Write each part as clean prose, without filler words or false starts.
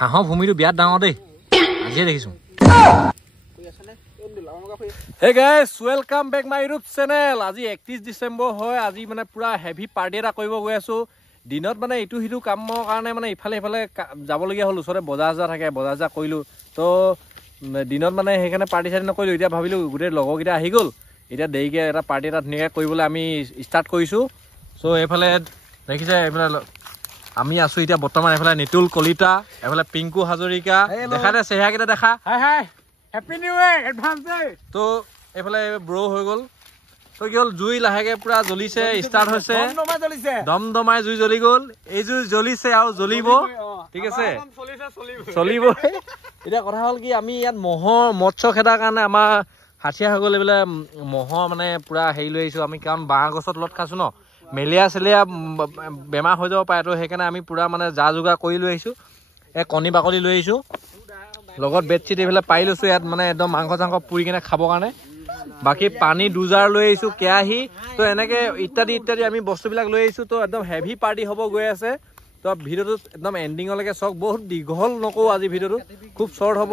হাঁহৰ ভূমিটো বিৰাট ডাঙৰ দেই আজিয়ে দেখিছো Hey guys, welcome back my YouTube channel. আজি 31 ডিসেম্বৰ হয় আজি মানে পুৰা হেভি পাৰ্টি এটা কৰিব গৈ আছো দিনত মানে ইটো হিটো কামৰ কাৰণে মানে ইফালে ইফালে যাব লগিয়া হল ওচৰে বজাৰ থাকে বজাৰ কৰিলো তো দিনত মানে হেকানে পাৰ্টি চাৰ্টি নকৰিলো এতিয়া ভাবিলো গুটে লগৰগিটা আহি গল এতিয়া দেৰিকে এটা পাৰ্টি এটা ধুনিয়া কৰিবলৈ আমি ষ্টাৰ্ট কৰিছো সো এফালে দেখিছে এফালে আমি আছো এতিয়া বৰ্তমান এফালে নিতুল কলিতা এফালে পিংকু হাজৰিকা দেখা দে চেহাৰা কেটা দেখা হাই হাই happy new year advance day তো এফালে ব্রো হৈ গল তো কি হল জুই লাহেকে পুরা জ্বলিছে স্টার্ট হৈছে দমদমাই জুই জ্বলি গল এই জুই জ্বলিছে আৰু জ্বলিব ঠিক আছে চলিব এটা কথা হল কি আমি ইয়াত মহৰ মৎস্য খেদাৰ কাৰণে আমাৰ হাঠিয়া হৈ গল এবেলে মহ মানে পুৰা হেই লৈ আইছো আমি কাৰণ বাঁহ গছত লত খাছো ন মেলিয়া চেলিয়া বেমাৰ হৈ যাব পাৰে তো হেকানে আমি পুৰা মানে যা যোগাৰ কৰি লৈ আইছো এ কণী বাকলি লৈ আইছো লগত বেডশিট এফালে পাই লৈছো ইয়াত মানে একদম মাংস চাংস পুৰি কিনে খাবৰ কাৰণে বাকি পানী দুজাৰ লৈ আহিছো কেৰাহী তো এনেকে ইত্যাদি ইত্যাদি আমি বস্তুবিলাক লৈ আহিছো তো একদম হেভি পাৰ্টি হ'ব গৈ আছে তো ভিডিওটো একদম এন্ডিংলৈকে চক বহুত দীঘল নকও আজি ভিডিওটো খুব শৰ্ট হ'ব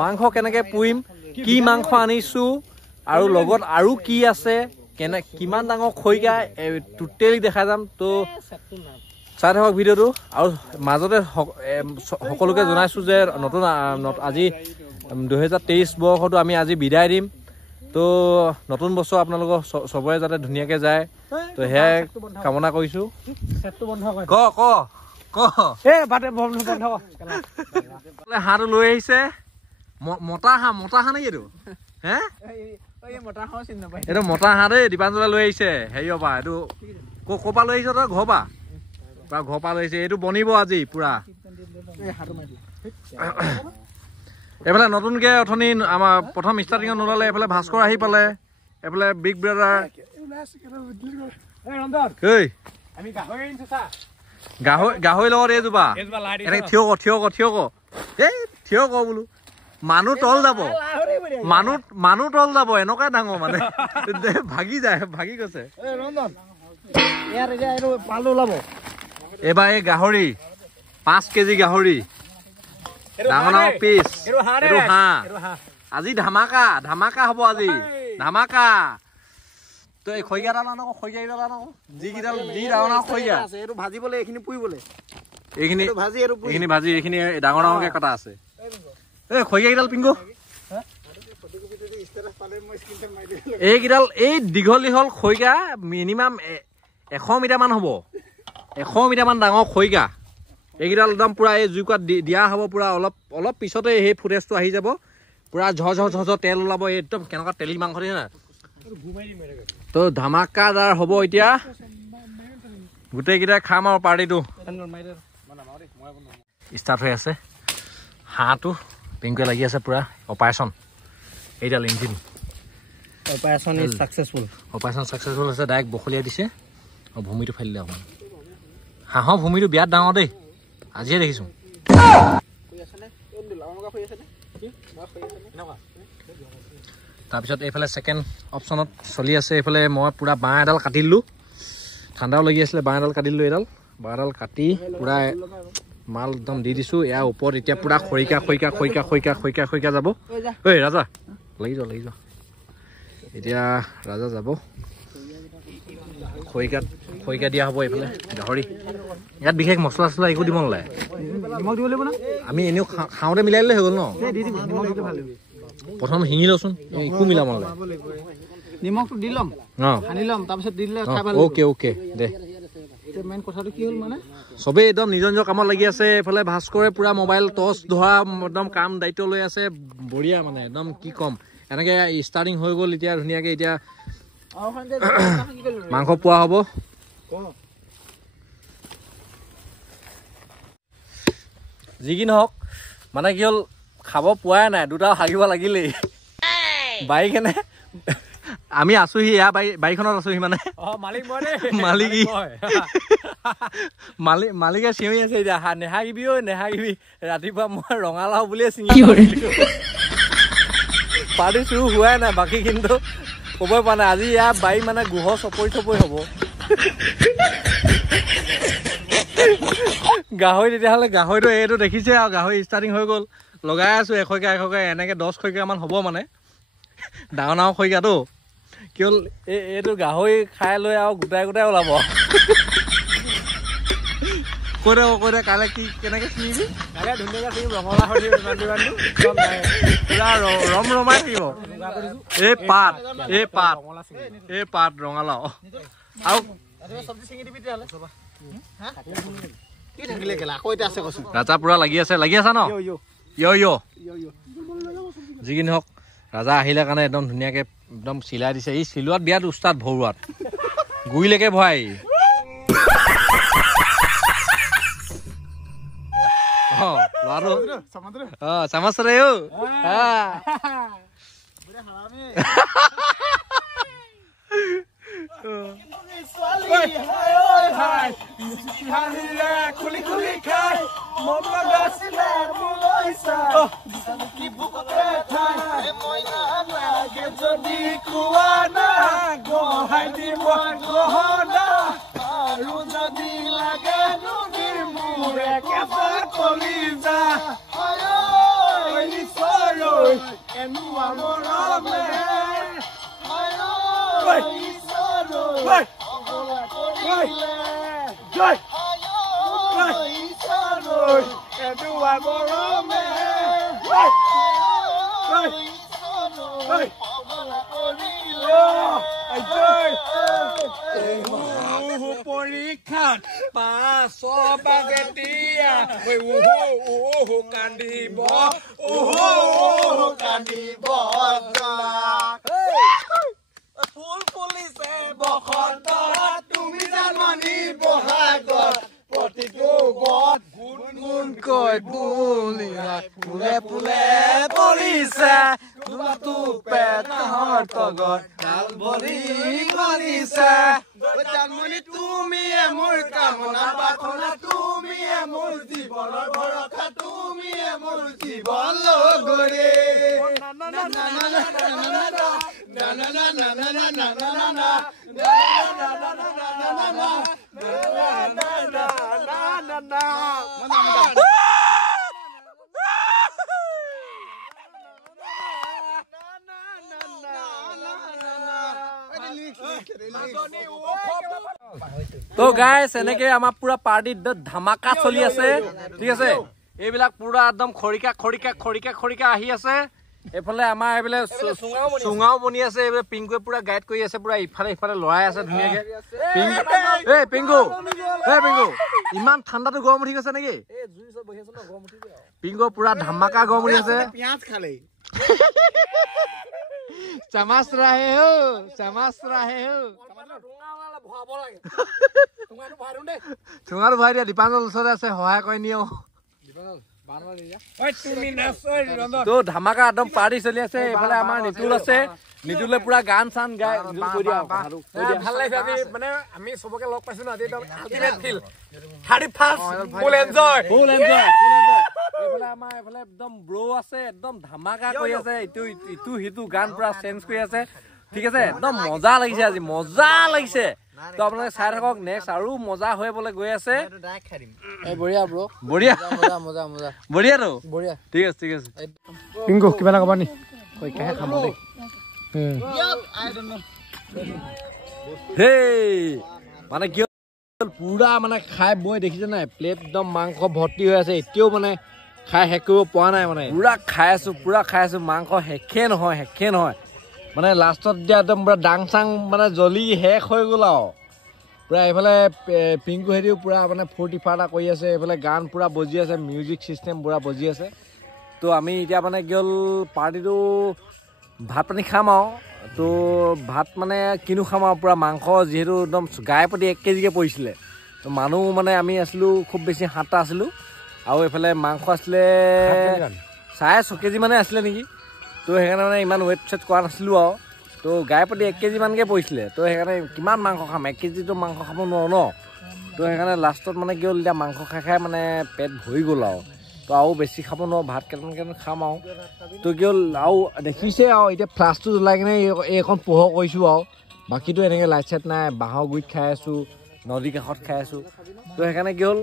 মাংস কেনেকে পুইম কি মাংস আনিছো আৰু লগত আৰু কি আছে কেনে কিমান ডাঙৰ খৈগা টোটেলি দেখা যাম তো চাই থাকক ভিডিওটো আৰু মাজতে সকলোকে জনাইছো যে নতুন আজি 2023 বৰ্ষটো আমি আজি বিদায় দিম তো নতুন বছৰ আপোনালোকৰ সবৰে যাতে ধুনিয়াকে যায় তো হে কামনা কৰিছো সেটটো বন্ধ কৰ ক এ বাটে বন্ধ কৰ হাৰু লৈ আহিছে মটা হা নাই এটো হে এই মটা হা চিন নাপাই এটো মটা হা দেই দীপাঞ্জলা লৈ আহিছে হেৰিও পা এটো কোপা লৈ আহিছ তই ঘৰ পা পুৰা ঘৰ পা লৈছে এইটো বনিব আজি পুৰা এফালে নতুনকে অথনি আমাৰ প্ৰথম ষ্টাৰ্টিঙত নোলালে এফালে ভাস্কৰ আহি পালে এফালে বিগ ব্ৰাদাৰ গাহৰি লগত এইজোপা এনেকে থিয় ক বোলো মানুহ তল যাব মানুহ তল যাব এনেকুৱা ডাঙৰ মানে ভাগি গৈছে এবাৰ এই গাহৰি 5 কেজি গাহৰি ডাঙৰ পিস এইটো হাঁহ আজি ধামাকা হ'ব আজি ধামাকা তো এই খৈগাটা লানো খৈগাইডাল লানো যি ডাঙৰ খৈগা আছে এইটো ভাজিবলে এইখিনি পুইবলে এইখিনি ভাজি এইখিনি ডাঙৰকে কটা আছে এই খৈগাইডাল পিংগো এইকিডাল এই দীঘল খৈগা মিনিমাম 100 মিটাৰ মান হ'ব 100 মিটাৰ মান ডাঙৰ খৈগা এইকিডাল একদম পুৰা এই জুইকাত দিয়া হ'ব পুৰা অলপ পিছতে এই ফুটেজটো আহি যাব পুৰা ঝ তেল ওলাব একদম কেনেকুৱা তেলি মাংস দিছে না তো ধামাকাদাৰ হ'ব এতিয়া গোটেইকেইটা খাম আৰু পাৰ্টিটো ষ্টাৰ্ট হৈ আছে হাঁহটো পিংকুৱে লাগি আছে পুৰা অপাৰেশ্যন এইডাল ইঞ্জিন অপাৰেশ্যন ইজ সাকসেসফুল হৈছে ডাইৰেক্ট বখলিয়াই দিছে ভূমিটো ফালিলে অকমান হাঁহৰ ভূমিটো বিৰাট ডাঙৰ দেই আজিয়ে দেখিছো তাৰপিছত এইফালে ছেকেণ্ড অপশ্যনত চলি আছে এইফালে মই পুৰা বাঁহ এডাল কাটিলোঁ ঠাণ্ডাও লাগি আছিলে বাঁহ এডাল কাটিলোঁ এডাল বাঁহডাল কাটি পুৰা মাল একদম দি দিছোঁ ইয়াৰ ওপৰত এতিয়া পুৰা খৰিকা যাব ঐ ৰাজা লাগি যোৱা এতিয়া ৰাজা যাব খৰিকা দিয়া হ'ব এইফালে গাহৰি ইয়াত বিশেষ মছলা চছলা একো দিব নালাগে আমি এনেও খাওঁতে মিলাই দিলে হৈ গ'ল ন প্ৰথম শিঙি লচোন একো মিলাব নালাগে নিমখটো দি ল'ম সানি ল'ম তাৰপিছত দি দিলে খাই ভাল অ'কে দে মেইন কথাটো কি হ'ল মানে চবেই একদম নিজৰ কামত লাগি আছে এইফালে ভাস্কৰে পুৰা মোবাইল টৰ্চ ধৰা একদম কাম দায়িত্ব লৈ আছে বঢ়িয়া মানে একদম কি ক'ম এনেকে ষ্টাৰ্টিং হৈ গ'ল এতিয়া ধুনীয়াকে এতিয়া মাংস পোৱা হ'ব যি কি নহওক মানে কি হ'ল খাব পোৱাই নাই দুটা হাগিব লাগিলেই বাইকেনে আমি আছোহি এয়া বাৰীখনত আছোহি মানে মালিকে চিঞৰি আছে এতিয়া নেহাগিবি ৰাতিপুৱা মই ৰঙালাও বুলিয়ে চিঙি পাৰ্টি চুৰু হোৱাই নাই বাকী কিন্তু ক'বই পৰা নাই আজি ইয়াৰ বাৰী মানে গুহ চপৰি থপৰি হ'ব গাহৰি তেতিয়াহ'লে গাহৰিটো এইটো দেখিছে আৰু গাহৰি ষ্টাৰ্টিং হৈ গ'ল লগাই আছোঁ এশকৈ এনেকৈ 10 খৈকামান হ'ব মানে ডাঙৰ ডাঙৰ খৈকাটো কিয় এইটো গাহৰি খাই লৈ আৰু গোটাই গোটাই ওলাব কৈ দে কাইলৈ কি কেনেকৈ চিনিবি কাইলৈ ধুনীয়াকৈ চিনিম ৰঙালাও হৈ থাকিব পুৰা ৰমাই থাকিব এই পাত ৰঙালাও আৰু ৰাজা পুৰা লাগি আছা ন যি কি নহওক ৰাজা আহিলে কাৰণে একদম ধুনীয়াকৈ একদম চিলাই দিছে এই চিলোৱাত বিয়াত উস্তাদ ভৰোৱাত গুৰিলৈকে ভৰাই চামচ ৰে পৰীক্ষাত পাছ বাগেতিয়া কান্দিব ফুল ফুলিছে বসন্তত তুমি জানমণি বহাগত প্ৰতিটো গত গুণ গুণকৈ ফুলে ফুলে পৰিছে তোমাতো পেটৰ তগত কাল ভৰি গলিছে জানমণি তুমিয়ে মোৰ কামনা বাসনা তুমিয়ে মোৰ জীৱনৰ ভৰসা তুমিয়ে মোৰ জীৱন লগৰে তো গাইস এনেকে আমাৰ পুৰা পাৰ্টি ধামাকা চলি আছে ঠিক আছে এইবিলাক পুৰা একদম খৰিকা আহি আছে এফালে আমাৰ এইফালে চুঙাও বনি আছে এইফালে পিংকুৱে পুৰা গাইড কৰি আছে পুৰা ইফালে লৰাই আছে ধুনীয়াকে পিংকু ইমান ঠাণ্ডাটো গৰম উঠি গৈছে নেকি পিংকু পুৰা ধামাকা গৰম উঠি আছে চামাচ ৰাহে হো চুঙাটো ভৰাই দিয়া দীপাঞ্জল ওচৰতে আছে সহায় কৰি নিও তো ধামাকা একদম পাৰ্টি চলি আছে এইফালে আমাৰ নিতুল আছে নিতুলে পুৰা গান চান গাই ভাল লাগিছে আজি মানে আমি চবকে লগ পাইছো ন একদম আল্টিমেট ফিল 31 ফুল এনজয় এইফালে আমাৰ এইফালে একদম ব্ৰো আছে একদম ধামাকা কৰি আছে ইটো সিটো গান পুৰা চেঞ্জ কৰি আছে ঠিক আছে একদম মজা লাগিছে আজি মজা লাগিছে তো আপোনালোকে চাই থাকক নেক্সট আৰু মজা হৈ বলে গৈ আছে বঢ়িয়া ব্ৰো বঢ়িয়া তো বঢ়িয়া ঠিক আছে পিংকু কিবা না কবা নি কই কাহে খাম দে হেই মানে কি পুৰা মানে খাই বই দেখিছে নাই প্লেট একদম মাংস ভৰ্তি হৈ আছে এতিয়াও মানে খাই শেষ কৰিব পৰা নাই মানে পুৰা খাই আছো মাংস শেষে নহয় মানে লাষ্টত দিয়া একদম পুৰা ডাং চাং মানে জ্বলি শেষ হৈ গ'ল আৰু পুৰা এইফালে পিংকু হেৰিও পুৰা মানে ফূৰ্তি ফাৰ্তা কৰি আছে এইফালে গান পুৰা বজি আছে মিউজিক চিষ্টেম পুৰা বজি আছে তো আমি এতিয়া মানে কি হ'ল পাৰ্টিটো ভাত পানী খাম আৰু তো ভাত মানে কিনো খাম আৰু পুৰা মাংস যিহেতু একদম গাই প্ৰতি 1 কেজিকৈ পৰিছিলে তো মানুহ মানে আমি আছিলোঁ খুব বেছি 7টা আছিলোঁ আৰু এইফালে মাংস আছিলে 6.5 কেজি মানে আছিলে নেকি তো সেইকাৰণে মানে ইমান ৱেট চেট কৰা নাছিলোঁ আৰু তো গাই প্ৰতি 1 কেজি মানকৈ পৰিছিলে তো সেইকাৰণে কিমান মাংস খাম 1 কেজিটো মাংস খাব নোৱাৰোঁ ন তো সেইকাৰণে লাষ্টত মানে কি হ'ল এতিয়া মাংস খাই মানে পেট ভৰি গ'ল আৰু তো আৰু বেছি খাব নোৱাৰোঁ ভাত কেইটামান খাম আৰু তো কি হ'ল আৰু দেখিছে আৰু এতিয়া ফ্লাছটো জ্বলাই কিনে এইখন পোহৰ কৰিছোঁ আৰু বাকীটো এনেকৈ লাইট চাইট নাই বাঁহৰ গুৰিত খাই আছোঁ নদী কাষত খাই আছোঁ তো সেইকাৰণে কি হ'ল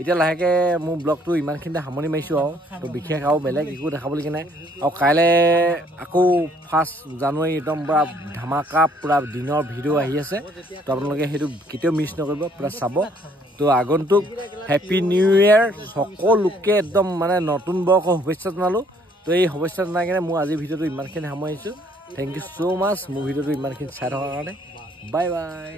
এতিয়া লাহেকৈ মোৰ ব্লগটো ইমানখিনিতে সামৰণি মাৰিছোঁ আৰু তো বিশেষ আৰু বেলেগ একো দেখাবলগীয়া নাই আৰু কাইলৈ আকৌ 1 জানুৱাৰী একদম পূৰা ধামাকা পূৰা দিনৰ ভিডিঅ' আহি আছে তো আপোনালোকে সেইটো কেতিয়াও মিছ নকৰিব পূৰা চাব তো আগন্তুক হেপী নিউ ইয়েৰ সকলোকে একদম মানে নতুন বৰ্ষৰ শুভেচ্ছা জনালোঁ তো এই শুভেচ্ছা জনাই কিনে মোৰ আজিৰ ভিডিঅ'টো ইমানখিনি সামৰিছোঁ থেংক ইউ ছ' মাছ মোৰ ভিডিঅ'টো ইমানখিনি চাই থকাৰ কাৰণে বাই বাই